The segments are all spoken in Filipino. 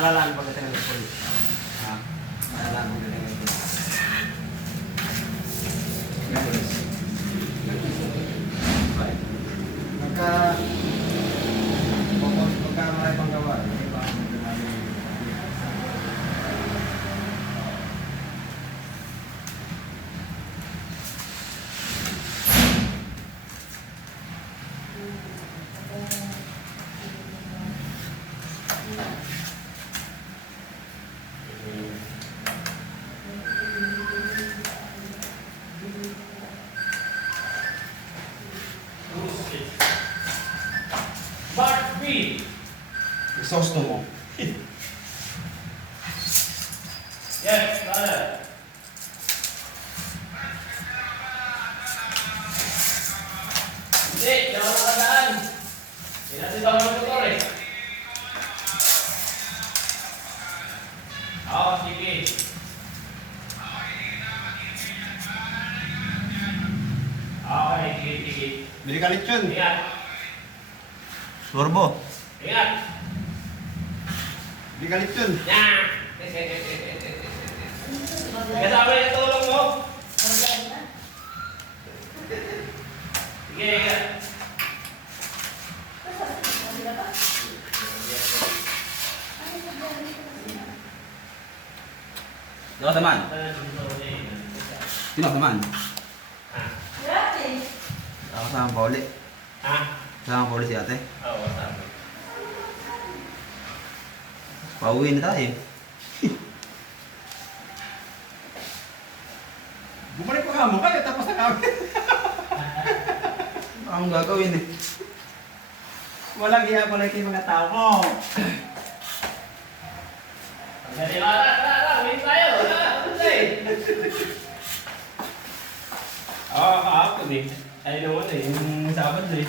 Malalaan pagdating ng polis. Ha? Malalaan pagdating ng polis. Pagka marami pang gawa, hindi ba? Part B. Exhausto mo. Yes, brother. Hindi, hindi ako nakadaan. Hindi natin baka mag-motor eh. Oo, sige. Okay, sige. Bili ka lechon. Ingat. Turbo. Ingat. Bili ka lechon. Yan. Kasama yung tulong mo. Sige, ingat. Sino teman? Sino teman? Ako sama pa uli. Ha? Sama pa uli si ate. Oo, sabi. Pauwi na tayo. Bumalik pa nga mo kayo, tapos na kami. Akong gagawin eh. Walang iya pala yung mga tao ko. Jadi tara, wait tayo. Kahapon eh. Ay naman eh, yung Sabado eh.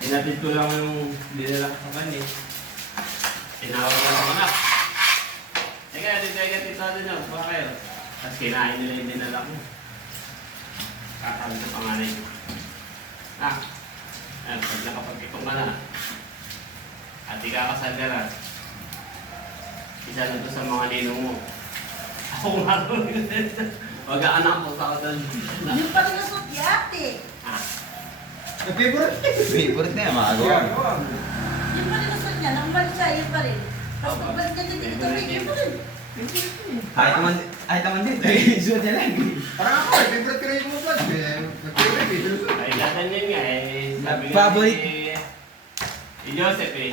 Dinatid ko lang yung dinala ko sa kanya eh. Tinawag ko lang anak. Teka, tito natin yun. Baka kayo. Tapos kinain nila yung dinala ko. Kakawin sa panganay ko. Ayan, pag nakapag-itong ka na. At ikakasal ka na. Isa na to sa mga ninong mo. Ako nga rin. Wag-aanak ko sa doon. Yung pati na suot yate. Favorite? Favorite na yan, makagawa. Yung pati na suot niya, nakabalik siya, yun pa rin. Tapos pagbalik niya dito, ito rin, yun pa rin. Kahit naman din. Suot niya lang. Parang ako eh, favorite ko na yung mga favorite eh, sinusunod. Ay, gaganyan nga eh. Sabi nga Favorite. ni Joseph eh.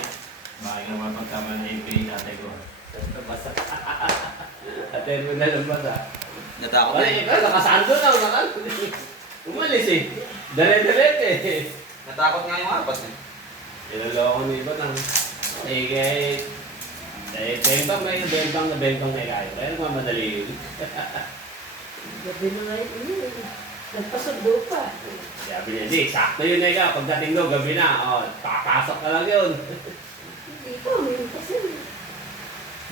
Bakit naman pagkama na yung pinigate ko. Basta. Ate mo na lang basta. Natakot na Ay, eh. ikaw, nakasando na. Umalis eh. Dale-dale eh. Natakot nga yung apat eh. Iloloko ni iba nang. Eh, bembang na kayo. Kaya naman madali yun. Gabi na nga yun. Nagpasundo pa. Sabi niya, di, sakto yun na ikaw. Pagdating doon, gabi na. Papasok ka lang yun. Hindi ko, mayroon kasi.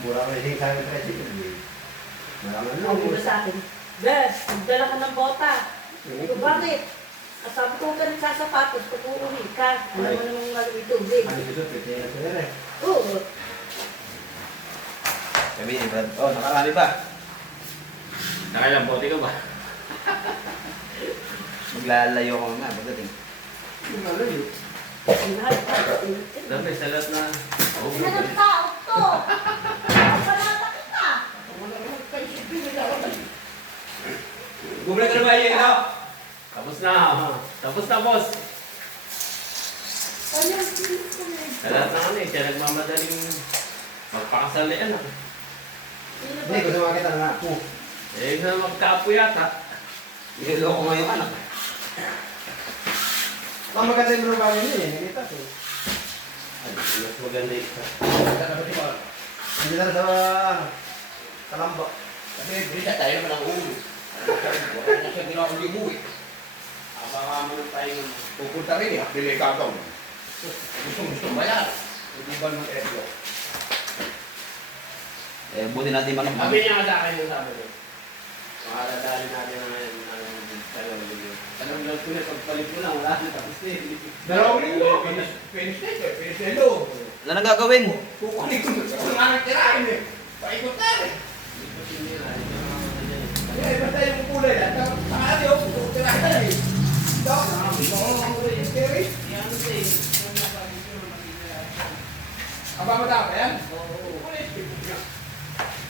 Mura ka rin sa akin president. Maraming Sabi mo sa akin, Bes, magdala ka ng bota. Sabi ko, bakit? Sabi ko, huwag ka rin sasapatos pag uuwi ka. Alam mo namang malamig tubig. Ano dito, pwede na sila rin. Oo. Sabi ni Brad, oh, nakarami ba? Nakailang bote ka ba? Maglalayo ko mamaya pagdating. Yung ano yun? Lahat pa. Dami, sa lahat na. Sinanong tao to. Ang panata kita. Bumalik ka na ba yun, no? Tapos na. Tapos na, boss. Ano yung sinis ko na Sa lahat na ano eh. Siya nagmamadaling magpakasal na yan. Hindi, gusto makita nga ako. Eh, na magkaapo yata. Niloloko nga yung anak. Ang maganda yung mga bagay niya eh, nakita ko. Ay, mas maganda ito. Hindi na sa Kalamba. Kasi brisa tayo naman ang ulo. Wala na siya ginawa kundi umuwi. Abangan mo na tayo. Pupunta rin eh, delikado. Gusto bayar. Hindi ba naman eto? Eh, buti natin manok. Sabi niya nga sa akin yung sabi ko. Makakadali natin ng dalawang linggo. Dalawang linggo ko na, pagpalit ko lang, wala na tapos na eh. Dalawang linggo. Finish na ito. Finish na ito. Wala nang gagawin. Kukunin ko sa mga tirahin eh. Paikot na eh. Eh, basta yung kulay yan. Sa atin yung tirahin na eh. Ito, ang kulay yung tirahin. Ang bamadama ba yan? Kulit.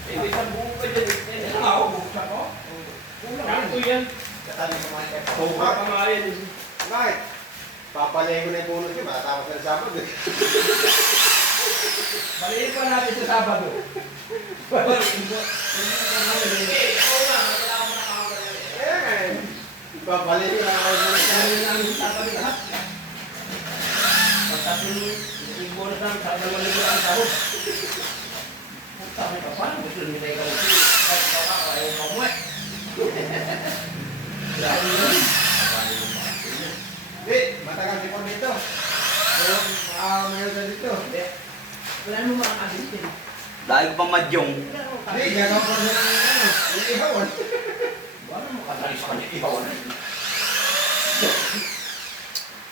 Eh, isang buong pa dyan. Eh, isang ako, buksan ko. Kanto yan. Katabi ko mga ito. Buka pa nga yan. Bakit? Papalayin ko na yung bonus niya, matatapos na sa Sabado. Baliin pa natin sa Sabado. Kaya nga eh. Papalayin ko na kayo bonus niya. Baliin namin sa Sabado lahat. Pagkatapos yung bonus namin, sa dalawang libo ang sahod. Sabi ka, paano gusto nila ikaw? Kahit ikaw ka, ayaw ka mo eh. Hindi, matagal si Pon dito. Pero, mayroon na dito. Wala nang mga agency. Dahil ko pa madyong. Hindi, gagawa ko na ng ano, yung ihawan. Paano mo kadali sa kanya ikaw na?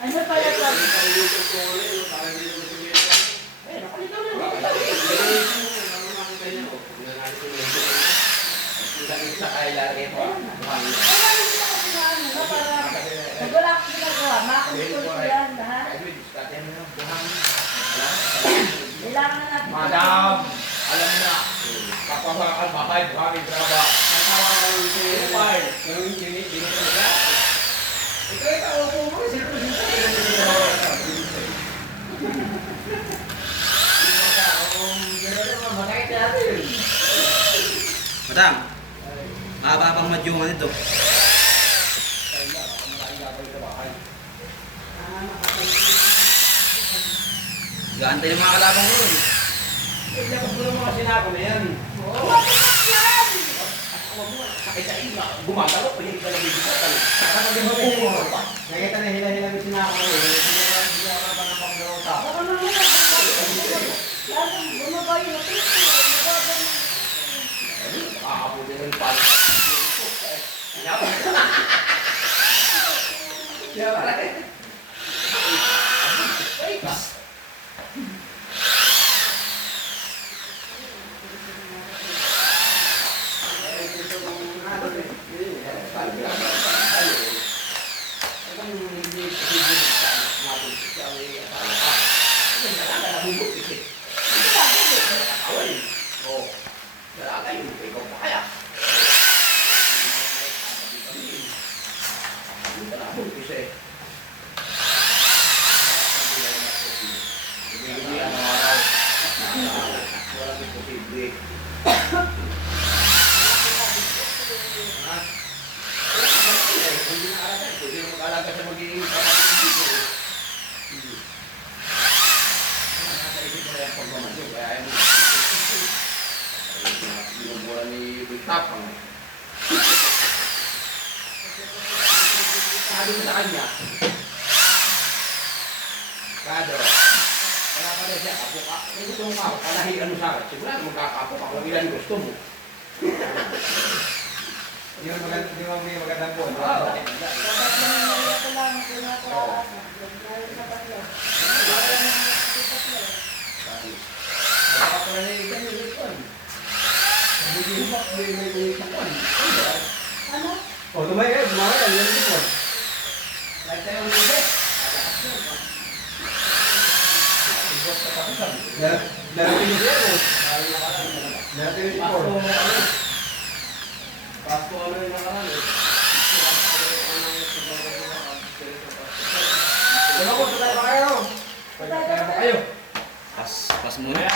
Ano pala ito? Eh, nakalito na. Sa kailangan ito. Pag wala akong ginagawa, makakulit ko yan lahat. Kailangan na natin. Madam, alam mo na, kapapakal bakay, buhangin trabaho. Natawa ko yung file. Ganun yung ginit nila. Ito yung tao ko mo, Madam, mahaba pang madyongan ito. Gaantay yung mga kalabang ko rin. Eh, dapat mo ng mga sinabi na yan. Huwag mo yan! Sakit sa ina, gumagalo, pinigil ka lang yung bukatan. Nakita na hila-hila yung sinako ko. Hindi ako na pa ng pagdawata. Baka mamaya, lalo bumaba yung natin. Bumaba yung Kakaputin ng pal. Kaya pala eh. Ay, kas. Tapang. Sabi mo sa kanya, Kado, kaya pa rin siya, apo ka, may gusto mo ka, kalahian mo sa akin, sigurado magkakapo ka kung ilan gusto mo. Hindi mo may magandang Pon. dapat yung ito lang ang pinaka-asa. Dahil sa kanila. Nakakapala na yung ganyan yung Pon. Hindi mo ba, may Pon. Ano? O, tumay kayo, yan yung Pon. Like tayo ang libet. Darating niya siya po. Darating niya si Pon. Pasko ano yung nakaraan eh. Ano po, tutay pa kayo? Kaya ba kayo? Pas muna.